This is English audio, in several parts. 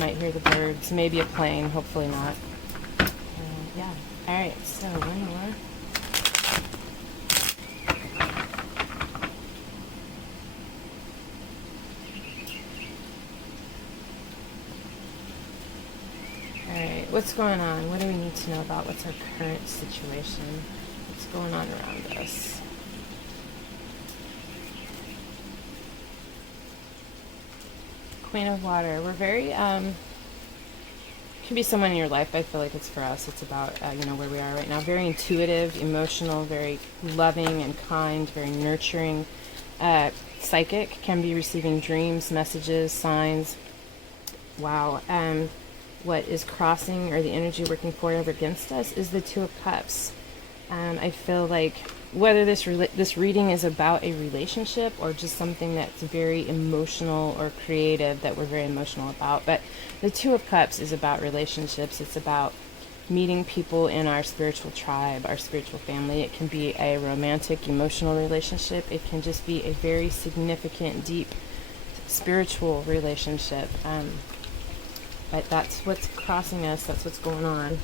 might hear the birds, maybe a plane, hopefully not. Yeah. All right, so one more. All right, what's going on? What do we need to know about? What's our current situation? What's going on around us? Queen of Water. We're very, could be someone in your life, but I feel like it's for us. It's about, where we are right now. Very intuitive, emotional, very loving and kind, very nurturing. Psychic, can be receiving dreams, messages, signs. Wow. What is crossing, or the energy working for or against us, is the Two of Cups. I feel like whether this reading is about a relationship or just something that's very emotional or creative that we're very emotional about, but the Two of Cups is about relationships. It's about meeting people in our spiritual tribe, our spiritual family. It can be a romantic, emotional relationship. It can just be a very significant, deep spiritual relationship. But that's what's crossing us. That's what's going on.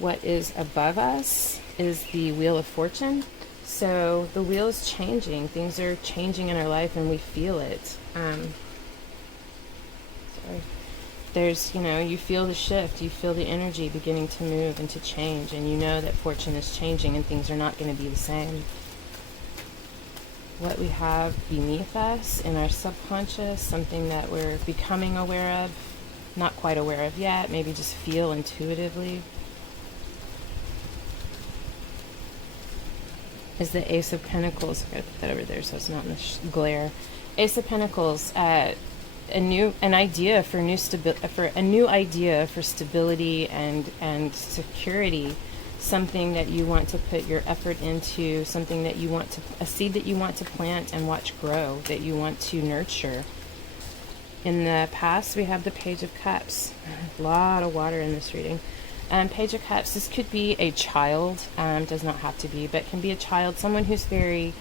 What is above us is the Wheel of Fortune. So the wheel is changing. Things are changing in our life and we feel it. There's, you feel the shift. You feel the energy beginning to move and to change. And you know that fortune is changing and things are not going to be the same. What we have beneath us in our subconscious, something that we're becoming aware of, not quite aware of yet, maybe just feel intuitively, is the Ace of Pentacles. I gotta put that over there so it's not in the glare. Ace of Pentacles, an idea for a new idea for stability and security, something that you want to put your effort into, something that you want to, a seed that you want to plant and watch grow, that you want to nurture. In the past, we have the Page of Cups. A lot of water in this reading. Page of Cups, this could be a child, does not have to be, but can be a child, someone who's very,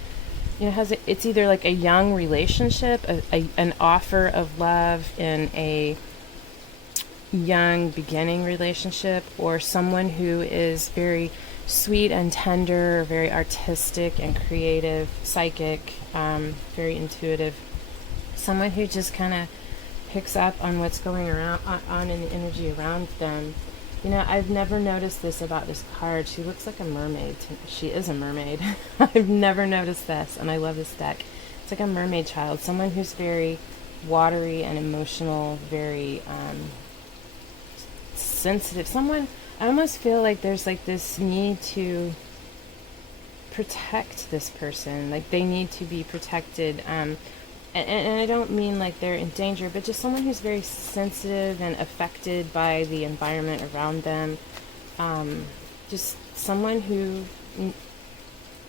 it's either like a young relationship, an offer of love in a young beginning relationship, or someone who is very sweet and tender, very artistic and creative, psychic, very intuitive, someone who just kind of picks up on what's going on in the energy around them. I've never noticed this about this card. She looks like a mermaid. She is a mermaid. I've never noticed this, and I love this deck. It's like a mermaid child, someone who's very watery and emotional, very sensitive. Someone, I almost feel like there's like this need to protect this person. Like they need to be protected. And I don't mean like they're in danger, but just someone who's very sensitive and affected by the environment around them. Just someone who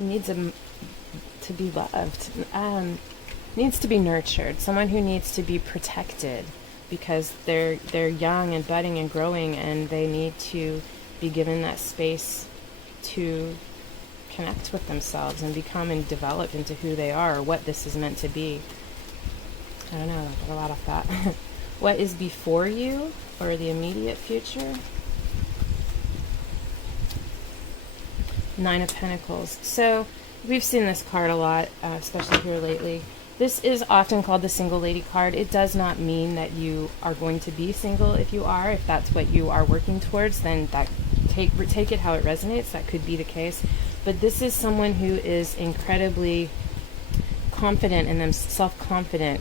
needs to be loved, needs to be nurtured, someone who needs to be protected because they're young and budding and growing, and they need to be given that space to connect with themselves and become and develop into who they are, or what this is meant to be. I don't know, I got a lot off that. What is before you, or the immediate future? Nine of Pentacles. So we've seen this card a lot, especially here lately. This is often called the single lady card. It does not mean that you are going to be single. If you are, if that's what you are working towards, then that take it how it resonates. That could be the case. But this is someone who is incredibly confident in them, self-confident.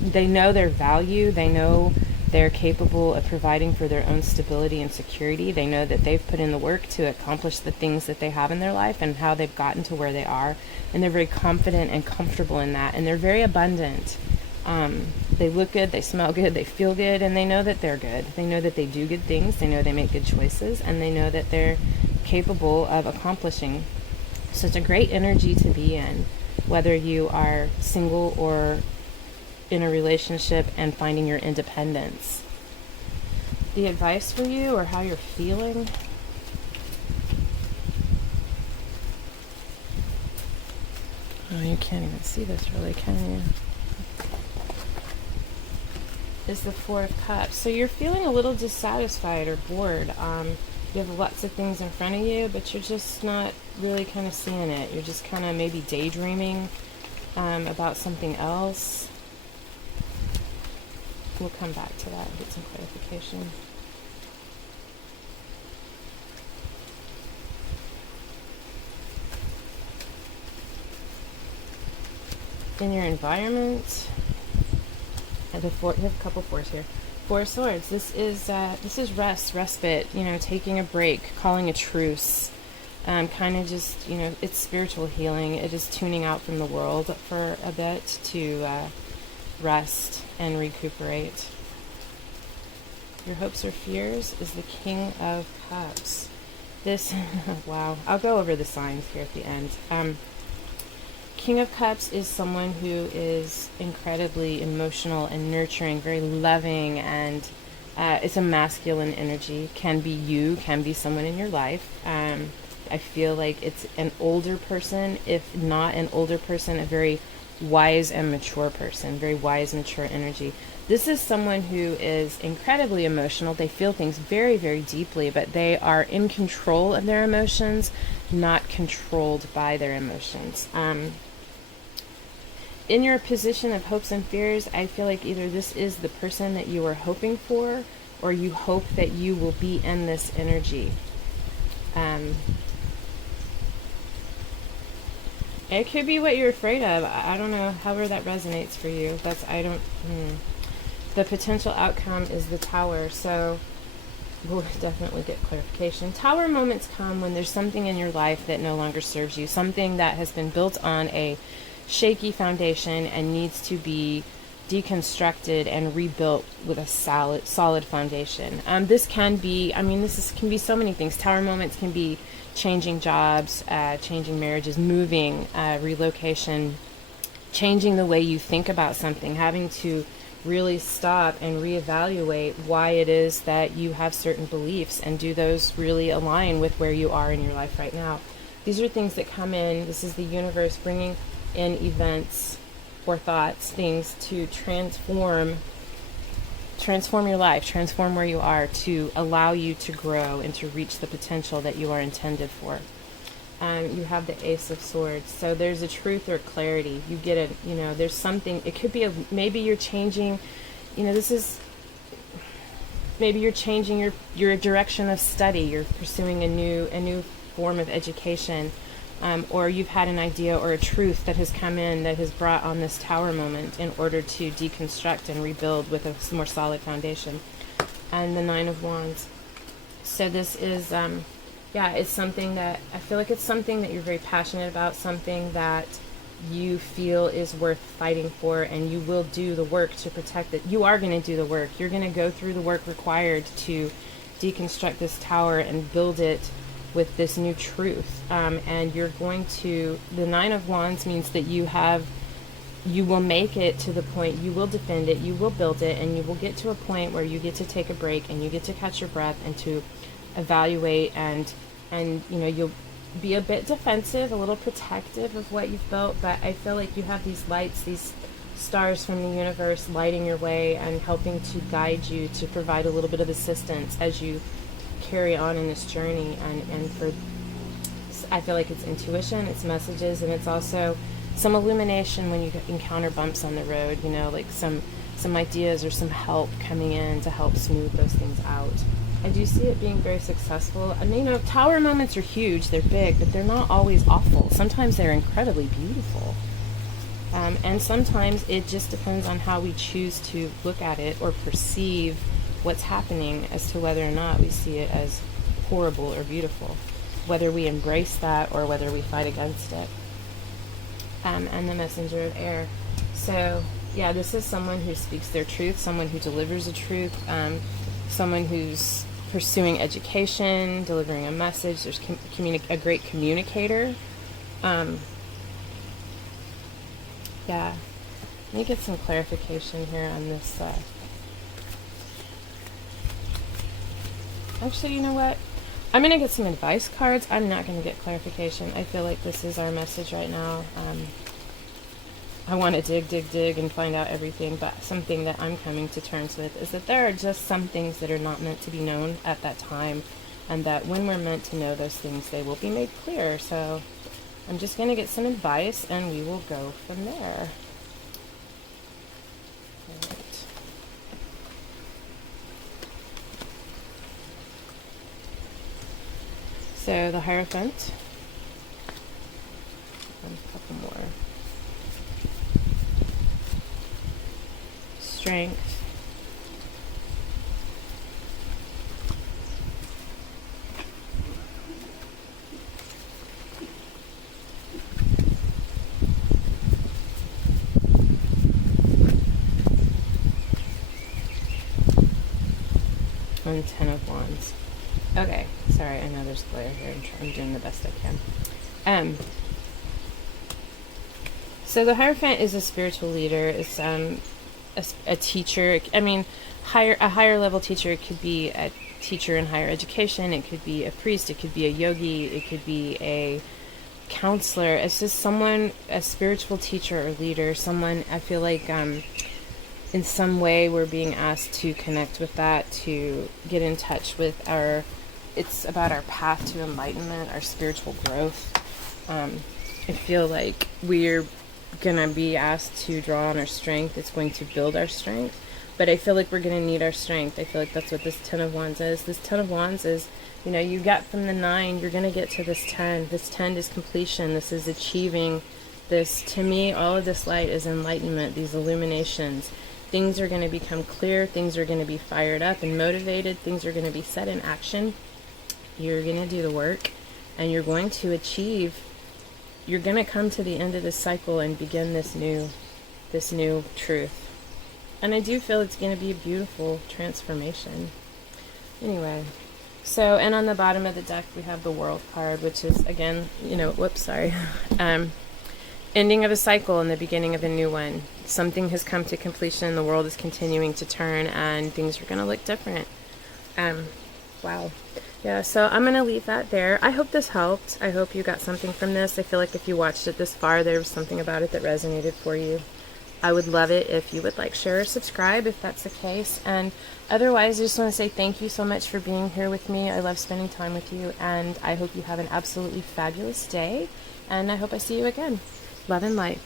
They know their value. They know they're capable of providing for their own stability and security. They know that they've put in the work to accomplish the things that they have in their life and how they've gotten to where they are. And they're very confident and comfortable in that. And they're very abundant. They look good, they smell good, they feel good, and they know that they're good. They know that they do good things. They know they make good choices, and they know that they're capable of accomplishing. So it's a great energy to be in, whether you are single or in a relationship and finding your independence. The advice for you, or how you're feeling. Oh, you can't even see this really, can you? is the Four of Cups. So you're feeling a little dissatisfied or bored. You have lots of things in front of you, but you're just not really kind of seeing it. You're just kind of maybe daydreaming about something else. We'll come back to that and get some clarification. In your environment, and you have a couple fours here. Four of Swords. This is rest, respite. You know, taking a break, calling a truce. Kind of just, you know, it's spiritual healing. It is tuning out from the world for a bit to rest and recuperate. Your hopes or fears is the King of Cups. This, wow. I'll go over the signs here at the end. King of Cups is someone who is incredibly emotional and nurturing, very loving, and it's a masculine energy. Can be you, can be someone in your life. I feel like it's an older person, if not an older person, a very wise and mature person, very wise, mature energy. This is someone who is incredibly emotional. They feel things very, very deeply, but they are in control of their emotions, not controlled by their emotions. In your position of hopes and fears, I feel like either this is the person that you are hoping for, or you hope that you will be in this energy. It could be what you're afraid of. I don't know, however that resonates for you. The potential outcome is the Tower, so we'll definitely get clarification. Tower moments come when there's something in your life that no longer serves you, something that has been built on a shaky foundation and needs to be deconstructed and rebuilt with a solid foundation. This can be, can be so many things. Tower moments can be changing jobs, changing marriages, moving, relocation, changing the way you think about something, having to really stop and reevaluate why it is that you have certain beliefs, and do those really align with where you are in your life right now. These are things that come in. This is the universe bringing in events or thoughts, things to transform your life, transform where you are, to allow you to grow and to reach the potential that you are intended for. You have the Ace of Swords. So there's a truth or clarity. You get it, there's something, it could be maybe you're changing, maybe you're changing your direction of study. You're pursuing a new form of education. Or you've had an idea or a truth that has come in that has brought on this Tower moment in order to deconstruct and rebuild with a more solid foundation. And the Nine of Wands. So this is, it's something that, I feel like it's something that you're very passionate about, something that you feel is worth fighting for, and you will do the work to protect it. You are going to do the work. You're going to go through the work required to deconstruct this Tower and build it with this new truth, and you're going to, the Nine of Wands means that you will make it to the point, you will defend it, you will build it, and you will get to a point where you get to take a break and you get to catch your breath and to evaluate, and you'll be a bit defensive, a little protective of what you've built. But I feel like you have these lights, these stars from the universe lighting your way and helping to guide you, to provide a little bit of assistance as you carry on in this journey. And for, I feel like it's intuition, it's messages, and it's also some illumination when you encounter bumps on the road, like some ideas or some help coming in to help smooth those things out. I do see it being very successful. And Tower moments are huge, they're big, but they're not always awful. Sometimes they're incredibly beautiful. And sometimes it just depends on how we choose to look at it or perceive what's happening as to whether or not we see it as horrible or beautiful, whether we embrace that or whether we fight against it. And the Messenger of Air. So yeah, this is someone who speaks their truth, someone who delivers a truth, someone who's pursuing education, delivering a message. There's a great communicator. Let me get some clarification here on this. Actually, you know what? I'm going to get some advice cards. I'm not going to get clarification. I feel like this is our message right now. I want to dig and find out everything, but something that I'm coming to terms with is that there are just some things that are not meant to be known at that time, and that when we're meant to know those things, they will be made clear. So I'm just going to get some advice, and we will go from there. All right. So the Hierophant, and a couple more. Strength. And 10 of Wands. Okay, sorry, I know there's glare here. I'm doing the best I can. So the Hierophant is a spiritual leader. It's a teacher. I mean, a higher level teacher. It could be a teacher in higher education. It could be a priest. It could be a yogi. It could be a counselor. It's just someone, a spiritual teacher or leader. Someone, I feel like in some way we're being asked to connect with that, to get in touch with it's about our path to enlightenment, our spiritual growth. I feel like we're gonna be asked to draw on our strength. It's going to build our strength, but I feel like we're gonna need our strength. I feel like that's what this 10 of Wands is. This 10 of Wands is, you know, you got from the 9, you're gonna get to this 10. This 10 is completion. This is achieving this. To me, all of this light is enlightenment, these illuminations. Things are going to become clear. Things are going to be fired up and motivated. Things are going to be set in action. You're going to do the work, and you're going to achieve. You're going to come to the end of this cycle and begin this new truth. And I do feel it's going to be a beautiful transformation. Anyway, so, and on the bottom of the deck we have the World card, which is, again, you know, ending of a cycle and the beginning of a new one. Something has come to completion, the world is continuing to turn, and things are going to look different. Wow. Yeah, so I'm going to leave that there. I hope this helped. I hope you got something from this. I feel like if you watched it this far, there was something about it that resonated for you. I would love it if you would like, share, or subscribe if that's the case. And otherwise, I just want to say thank you so much for being here with me. I love spending time with you, and I hope you have an absolutely fabulous day, and I hope I see you again. Love and light.